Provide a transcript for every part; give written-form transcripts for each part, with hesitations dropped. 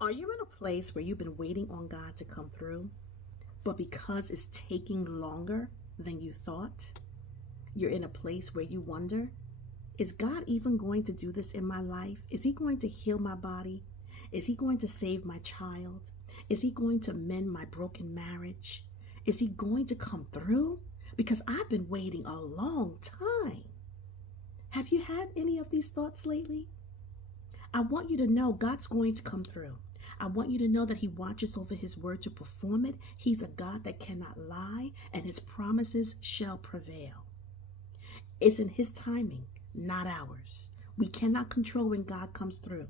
Are you in a place where you've been waiting on God to come through, but because it's taking longer than you thought, you're in a place where you wonder, is God even going to do this in my life? Is He going to heal my body? Is He going to save my child? Is He going to mend my broken marriage? Is He going to come through? Because I've been waiting a long time. Have you had any of these thoughts lately? I want you to know God's going to come through. I want you to know that He watches over His word to perform it. He's a God that cannot lie, and His promises shall prevail. It's in His timing, not ours. We cannot control when God comes through.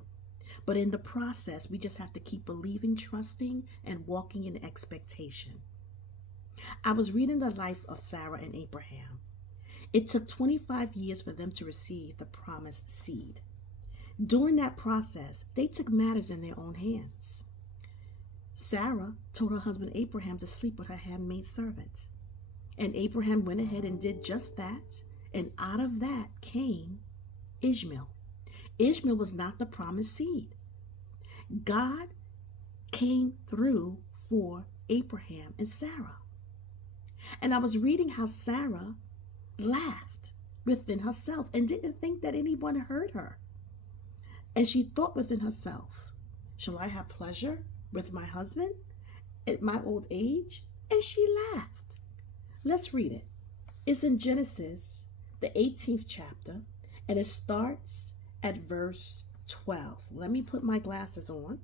But in the process, we just have to keep believing, trusting, and walking in expectation. I was reading the life of Sarah and Abraham. It took 25 years for them to receive the promised seed. During that process, they took matters in their own hands. Sarah told her husband Abraham to sleep with her handmaid servant. And Abraham went ahead and did just that. And out of that came Ishmael. Ishmael was not the promised seed. God came through for Abraham and Sarah. And I was reading how Sarah laughed within herself and didn't think that anyone heard her. And she thought within herself, shall I have pleasure with my husband at my old age? And she laughed. Let's read it. It's in Genesis, the 18th chapter, and it starts at verse 12. Let me put my glasses on.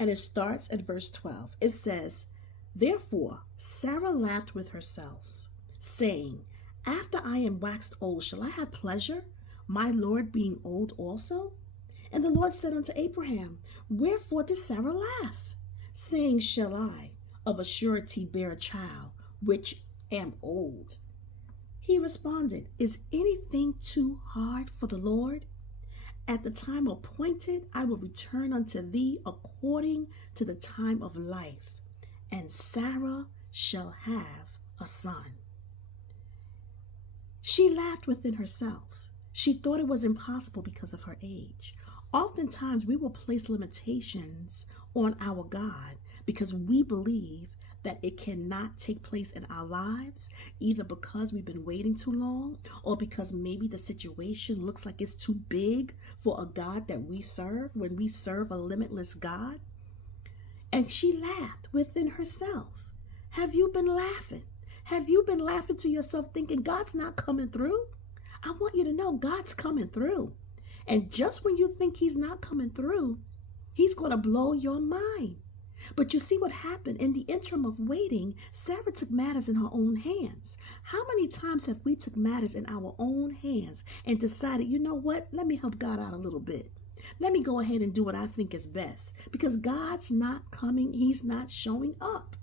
And it starts at verse 12. It says, therefore Sarah laughed with herself, saying, after I am waxed old, shall I have pleasure, my Lord being old also? And the Lord said unto Abraham, wherefore did Sarah laugh, saying, shall I of a surety bear a child, which am old? He responded, is anything too hard for the Lord? At the time appointed, I will return unto thee according to the time of life, and Sarah shall have a son. She laughed within herself. She thought it was impossible because of her age. Oftentimes, we will place limitations on our God because we believe that it cannot take place in our lives, either because we've been waiting too long or because maybe the situation looks like it's too big for a God that we serve when we serve a limitless God. And she laughed within herself. Have you been laughing? Have you been laughing to yourself thinking God's not coming through? I want you to know God's coming through. And just when you think He's not coming through, He's going to blow your mind. But you see what happened in the interim of waiting, Sarah took matters in her own hands. How many times have we took matters in our own hands and decided, you know what, let me help God out a little bit. Let me go ahead and do what I think is best because God's not coming. He's not showing up.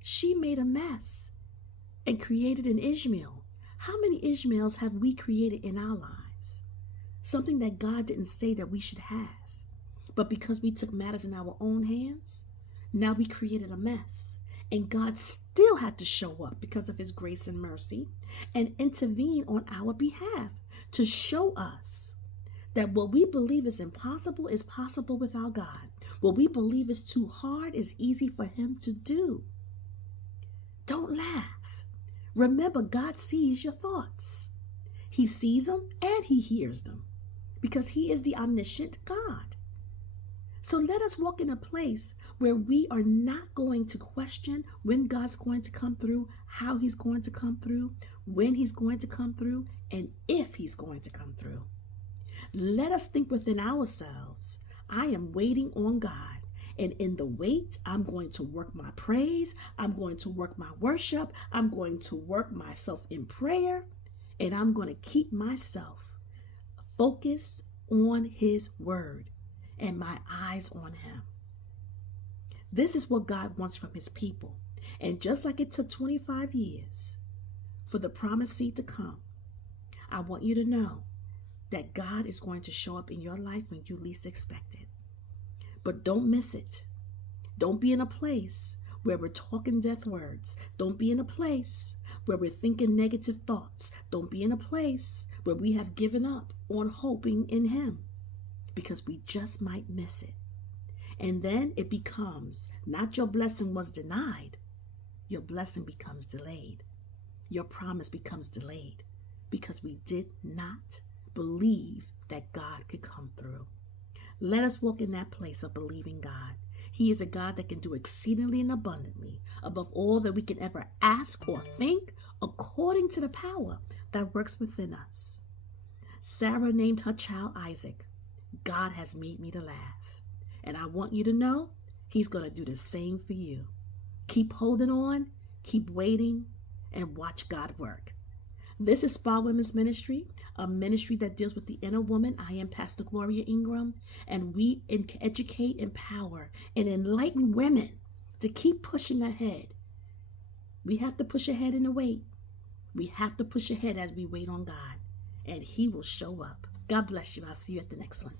She made a mess and created an Ishmael. How many Ishmaels have we created in our lives? Something that God didn't say that we should have. But because we took matters in our own hands, now we created a mess. And God still had to show up because of His grace and mercy and intervene on our behalf to show us that what we believe is impossible is possible with our God. What we believe is too hard is easy for Him to do. Don't laugh. Remember, God sees your thoughts. He sees them and He hears them because He is the omniscient God. So let us walk in a place where we are not going to question when God's going to come through, how He's going to come through, when He's going to come through, and if He's going to come through. Let us think within ourselves, I am waiting on God. And in the wait, I'm going to work my praise. I'm going to work my worship. I'm going to work myself in prayer. And I'm going to keep myself focused on His word and my eyes on Him. This is what God wants from His people. And just like it took 25 years for the promised seed to come, I want you to know that God is going to show up in your life when you least expect it. But don't miss it. Don't be in a place where we're talking death words. Don't be in a place where we're thinking negative thoughts. Don't be in a place where we have given up on hoping in Him. because we just might miss it. And then it becomes not your blessing was denied, your blessing becomes delayed. Your promise becomes delayed because we did not believe that God could come through. Let us walk in that place of believing God. He is a God that can do exceedingly and abundantly above all that we can ever ask or think, according to the power that works within us. Sarah named her child Isaac. God has made me to laugh. And I want you to know He's going to do the same for you. Keep holding on, keep waiting, and watch God work. This is Spa Women's Ministry, a ministry that deals with the inner woman. I am Pastor Gloria Ingram, and we educate, empower, and enlighten women to keep pushing ahead. We have to push ahead in the wait. We have to push ahead as we wait on God, and He will show up. God bless you. I'll see you at the next one.